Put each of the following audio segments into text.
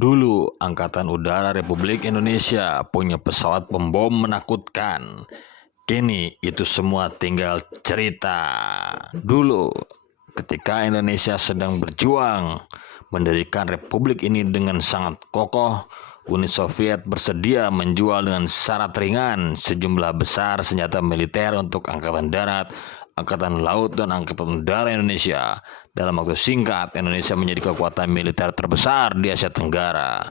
Dulu, Angkatan Udara Republik Indonesia punya pesawat pembom menakutkan. Kini itu semua tinggal cerita. Dulu, ketika Indonesia sedang berjuang mendirikan republik ini dengan sangat kokoh, Uni Soviet bersedia menjual dengan syarat ringan sejumlah besar senjata militer untuk Angkatan Darat, Angkatan Laut, dan Angkatan Udara Indonesia. Dalam waktu singkat, Indonesia menjadi kekuatan militer terbesar di Asia Tenggara.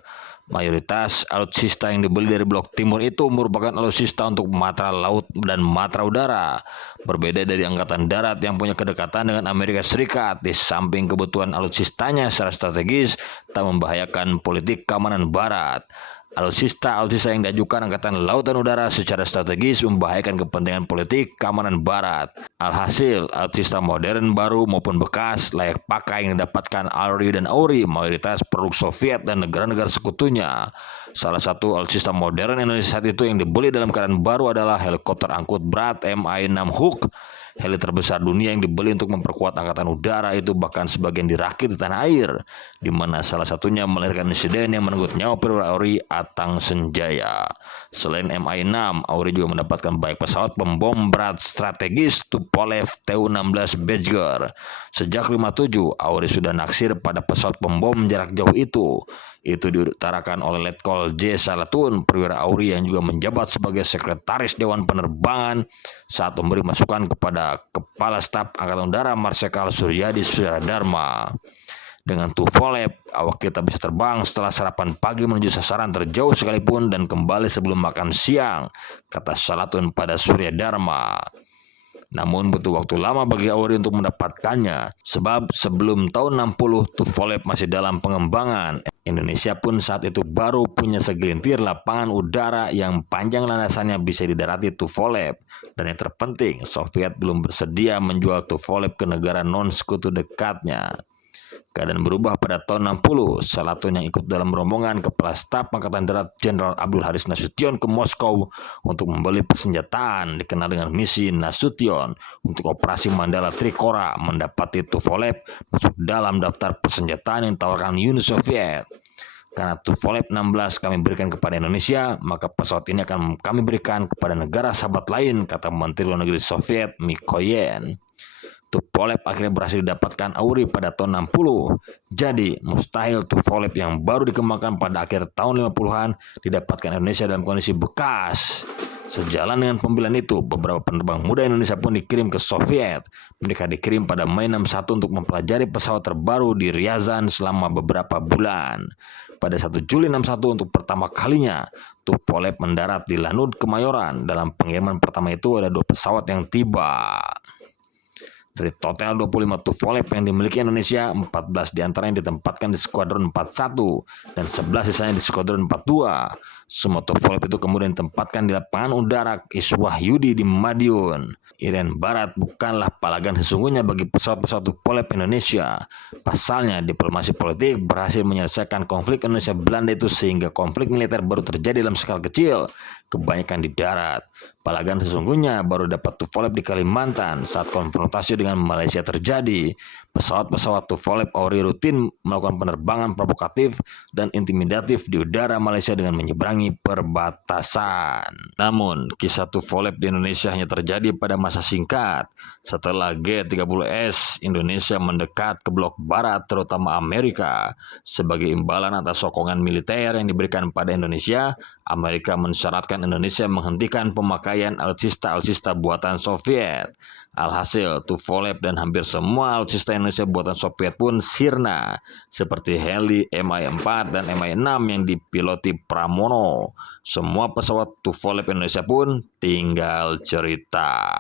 Mayoritas alutsista yang dibeli dari Blok Timur itu merupakan alutsista untuk matra laut dan matra udara. Berbeda dari Angkatan Darat yang punya kedekatan dengan Amerika Serikat, di samping kebutuhan alutsistanya secara strategis tak membahayakan politik keamanan Barat. Alutsista yang diajukan Angkatan Laut dan Udara secara strategis membahayakan kepentingan politik keamanan Barat. Alhasil, alutsista modern baru maupun bekas layak pakai yang didapatkan ALRI dan AURI mayoritas produk Soviet dan negara-negara sekutunya. Salah satu alutsista modern Indonesia saat itu yang dibeli dalam keadaan baru adalah helikopter angkut berat Mi-6 Hawk. Heli terbesar dunia yang dibeli untuk memperkuat angkatan udara itu bahkan sebagian dirakit di tanah air, di mana salah satunya melahirkan insiden yang merenggut nyawa perwira AURI Atang Senjaya. Selain Mi-6, AURI juga mendapatkan baik pesawat pembom berat strategis Tupolev Tu-16 Badger. Sejak 57, AURI sudah naksir pada pesawat pembom jarak jauh itu. Itu diutarakan oleh Letkol J. Salatun, perwira AURI yang juga menjabat sebagai sekretaris Dewan Penerbangan saat memberi masukan kepada Kepala Staf Angkatan Udara Marsikal Suryadi Suryadharma. Dengan Tupolev, awak kita bisa terbang setelah sarapan pagi menuju sasaran terjauh sekalipun dan kembali sebelum makan siang, kata Salatun pada Suryadharma. Namun butuh waktu lama bagi AURI untuk mendapatkannya, sebab sebelum tahun 60 Tupolev masih dalam pengembangan. Indonesia pun saat itu baru punya segelintir lapangan udara yang panjang landasannya bisa didarati Tupolev. Dan yang terpenting, Soviet belum bersedia menjual Tupolev ke negara non-sekutu dekatnya. Keadaan berubah pada tahun 60. Salatun yang ikut dalam rombongan Kepala Staf Angkatan Darat Jenderal Abdul Haris Nasution ke Moskow untuk membeli persenjataan dikenal dengan misi Nasution untuk operasi Mandala Trikora, mendapati Tupolev masuk dalam daftar persenjataan yang ditawarkan Uni Soviet. Karena Tupolev 16 kami berikan kepada Indonesia, maka pesawat ini akan kami berikan kepada negara sahabat lain, kata Menteri Luar Negeri Soviet Mikoyan. Tupolev akhirnya berhasil didapatkan AURI pada tahun 60. Jadi, mustahil Tupolev yang baru dikembangkan pada akhir tahun 50-an didapatkan Indonesia dalam kondisi bekas. Sejalan dengan pembelian itu, beberapa penerbang muda Indonesia pun dikirim ke Soviet. Mereka dikirim pada Mei 61 untuk mempelajari pesawat terbaru di Ryazan selama beberapa bulan. Pada 1 Juli 61 untuk pertama kalinya, Tupolev mendarat di Lanut Kemayoran. Dalam pengiriman pertama itu ada 2 pesawat yang tiba. Dari total 25 Tupolev yang dimiliki Indonesia, 14 diantaranya ditempatkan di Skuadron 41 dan 11 sisanya di Skuadron 42. Semua Tupolev itu kemudian ditempatkan di lapangan udara Iswahyudi di Madiun. Irian Barat bukanlah palagan sesungguhnya bagi pesawat-pesawat Tupolev Indonesia. Pasalnya, diplomasi politik berhasil menyelesaikan konflik Indonesia-Belanda itu sehingga konflik militer baru terjadi dalam skala kecil, kebanyakan di darat. Palagan sesungguhnya baru dapat Tupolev di Kalimantan saat konfrontasi dengan Malaysia terjadi. Pesawat-pesawat Tupolev AURI rutin melakukan penerbangan provokatif dan intimidatif di udara Malaysia dengan menyeberangi perbatasan. Namun, kisah Tupolev di Indonesia hanya terjadi pada masa singkat. Setelah G-30S, Indonesia mendekat ke blok barat terutama Amerika. Sebagai imbalan atas sokongan militer yang diberikan pada Indonesia, Amerika mensyaratkan Indonesia menghentikan pemakaian alutsista buatan Soviet. Alhasil, Tupolev dan hampir semua alutsista Indonesia buatan Soviet pun sirna, seperti heli Mi-4 dan Mi-6 yang dipiloti Pramono. Semua pesawat Tupolev Indonesia pun tinggal cerita.